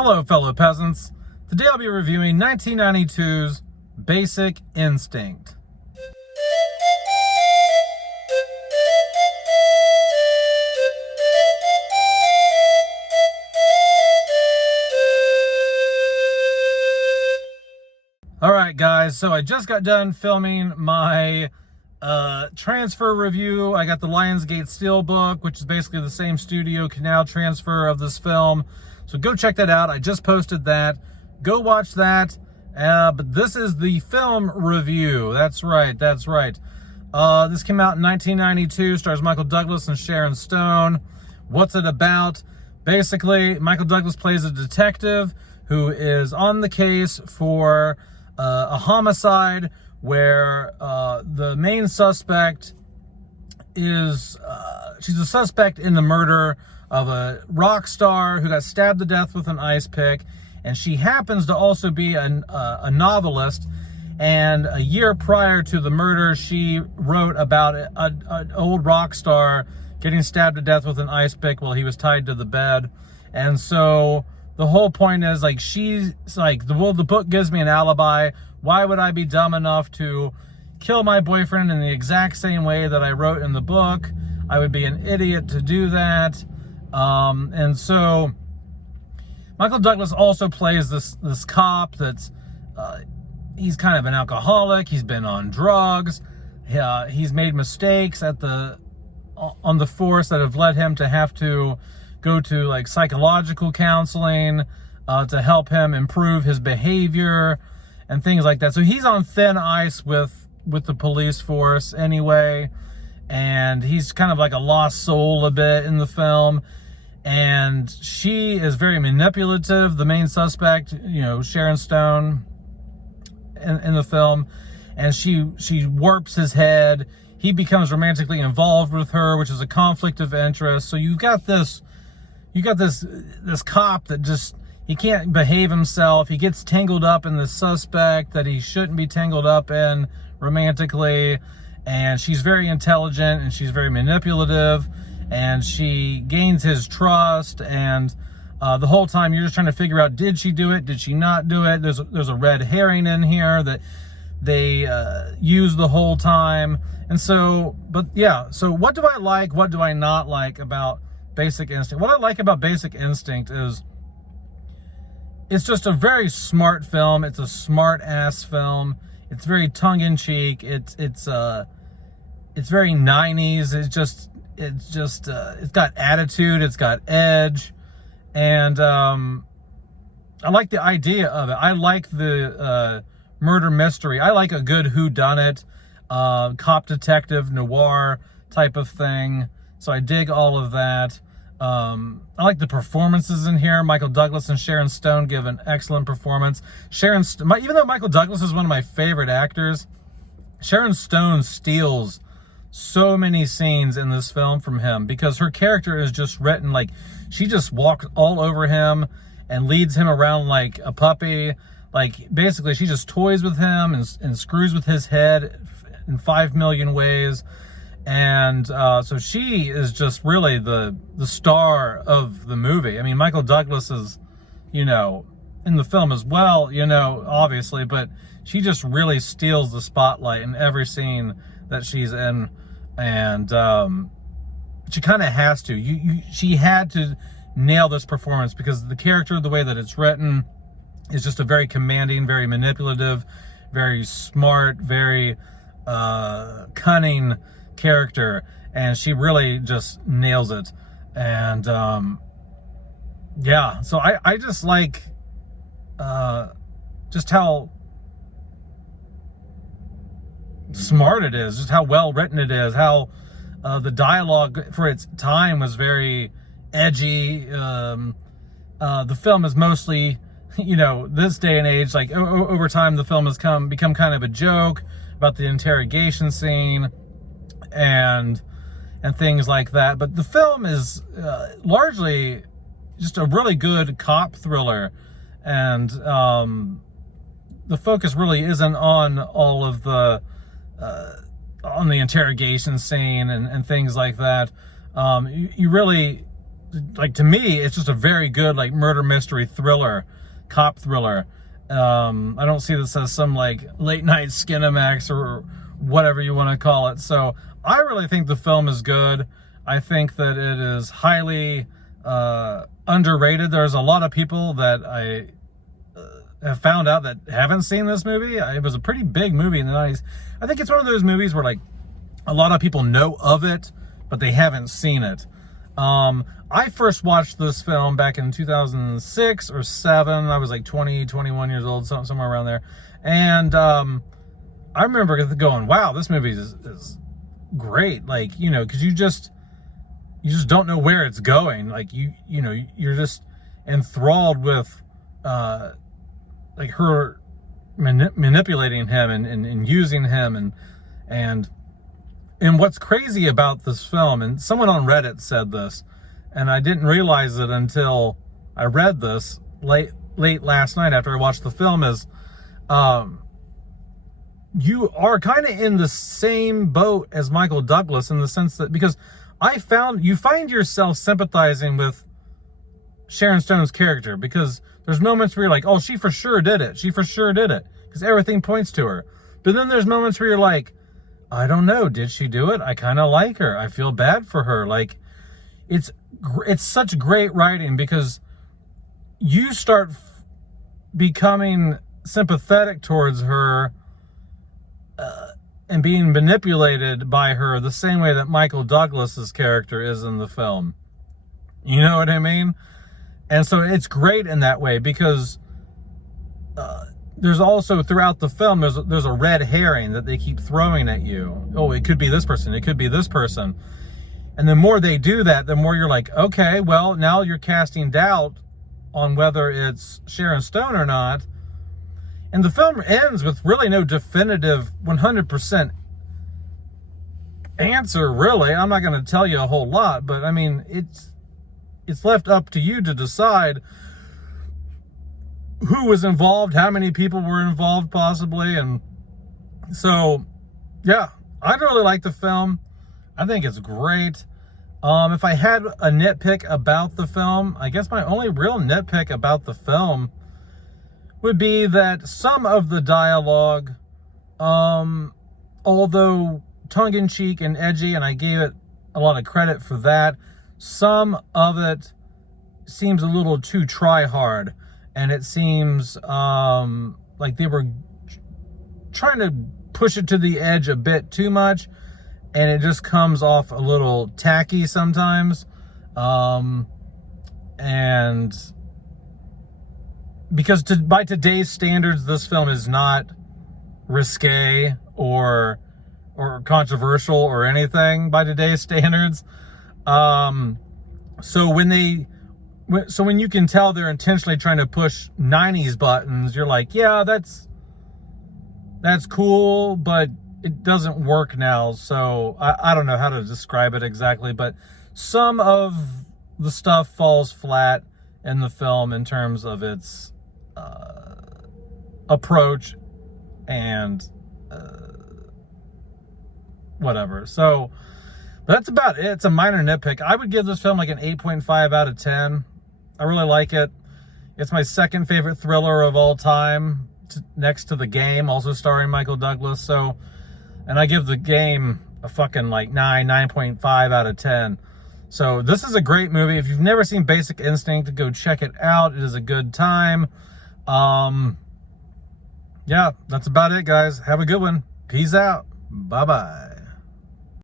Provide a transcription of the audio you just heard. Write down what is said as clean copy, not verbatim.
Hello, fellow peasants. Today I'll be reviewing 1992's Basic Instinct. Alright guys, so I just got done filming my transfer review. I got the Lionsgate Steelbook, which is basically the same studio canal transfer of this film. So go check that out. I just posted that. Go watch that. But this is the film review. That's right, that's right. This came out in 1992, stars Michael Douglas and Sharon Stone. What's it about? Basically, Michael Douglas plays a detective who is on the case for a homicide where the main suspect is, she's a suspect in the murder of a rock star who got stabbed to death with an ice pick, and she happens to also be a novelist, and a year prior to the murder, she wrote about an old rock star getting stabbed to death with an ice pick while he was tied to the bed. And so the whole point is, like, she's like, well, the book gives me an alibi. Why would I be dumb enough to kill my boyfriend in the exact same way that I wrote in the book? I would be an idiot to do that. And so Michael Douglas also plays this cop that's, he's kind of an alcoholic. He's been on drugs. He's made mistakes on the force that have led him to have to go to like psychological counseling to help him improve his behavior and things like that. So he's on thin ice with the police force anyway, and he's kind of like a lost soul a bit in the film. And she is very manipulative, the main suspect, you know, Sharon Stone in the film, and she warps his head. He becomes romantically involved with her, which is a conflict of interest. So you got this cop that just, he can't behave himself. He gets tangled up in the suspect that he shouldn't be tangled up in romantically. And she's very intelligent and she's very manipulative, and she gains his trust. And the whole time you're just trying to figure out, did she do it? Did she not do it? There's a red herring in here that they use the whole time. And so, but yeah, so what do I like? What do I not like about Basic Instinct? What I like about Basic Instinct is it's just a very smart film. It's a smart ass film. It's very tongue-in-cheek. It's very 90s. It's got attitude. It's got edge. And I like the idea of it. I like the murder mystery. I like a good whodunit, cop detective noir type of thing. So I dig all of that. I like the performances in here. Michael Douglas and Sharon Stone give an excellent performance. Even though Michael Douglas is one of my favorite actors, Sharon Stone steals so many scenes in this film from him, because her character is just written like, she just walks all over him and leads him around like a puppy. Like, basically she just toys with him and screws with his head in 5 million ways. And so she is just really the star of the movie. I mean, Michael Douglas is, you know, in the film as well, you know, obviously, but she just really steals the spotlight in every scene that she's in. And she kind of has to. She had to nail this performance, because the character, the way that it's written, is just a very commanding, very manipulative, very smart, very cunning character, and she really just nails it. And yeah, so I just like just how smart it is, just how well written it is, how the dialogue for its time was very edgy. The film is mostly, you know, this day and age, like over time the film has become kind of a joke about the interrogation scene and things like that. But the film is largely just a really good cop thriller, and the focus really isn't on all of the on the interrogation scene and things like that. You really like, to me, it's just a very good, like, murder mystery thriller, cop thriller. I don't see this as some, like, late night Skinamax or whatever you want to call it. So I really think the film is good. I think that it is highly underrated. There's a lot of people that I have found out that haven't seen this movie. It was a pretty big movie in the 90s. I think it's one of those movies where, like, a lot of people know of it, but they haven't seen it. I first watched this film back in 2006 or 7. I was like 20, 21 years old, somewhere around there. And I remember going, wow, this movie is great. Like, you know, because you just don't know where it's going. Like, you know, you're just enthralled with like her manipulating him and using him. And what's crazy about this film, and someone on Reddit said this, and I didn't realize it until I read this late last night after I watched the film, is you are kind of in the same boat as Michael Douglas, in the sense that, because you find yourself sympathizing with Sharon Stone's character, because there's moments where you're like, oh, she for sure did it. She for sure did it, because everything points to her. But then there's moments where you're like, I don't know, did she do it? I kind of like her. I feel bad for her. Like, it's such great writing, because you start becoming sympathetic towards her and being manipulated by her the same way that Michael Douglas's character is in the film. You know what I mean? And so it's great in that way, because there's also, throughout the film, there's a red herring that they keep throwing at you. Oh, it could be this person. It could be this person. And the more they do that, the more you're like, okay, well, now you're casting doubt on whether it's Sharon Stone or not. And the film ends with really no definitive 100% answer, really. I'm not going to tell you a whole lot, but I mean, it's left up to you to decide who was involved, how many people were involved possibly. And so, yeah, I really like the film. I think it's great. If I had a nitpick about the film, I guess my only real nitpick about the film would be that some of the dialogue, although tongue-in-cheek and edgy, and I gave it a lot of credit for that, some of it seems a little too try-hard, and it seems like they were trying to push it to the edge a bit too much, and it just comes off a little tacky sometimes. And because by today's standards, this film is not risque or controversial or anything by today's standards. So when you can tell they're intentionally trying to push 90s buttons, you're like, yeah, that's cool, but it doesn't work now. So I don't know how to describe it exactly, but some of the stuff falls flat in the film in terms of its approach and whatever. So that's about it. It's a minor nitpick. I would give this film like an 8.5 out of 10. I really like it. It's my second favorite thriller of all time, next to The Game, also starring Michael Douglas. So, and I give The Game a fucking like 9.5 out of 10. So this is a great movie. If you've never seen Basic Instinct, go check it out. It is a good time. Yeah, that's about it, guys. Have a good one. Peace out. Bye-bye.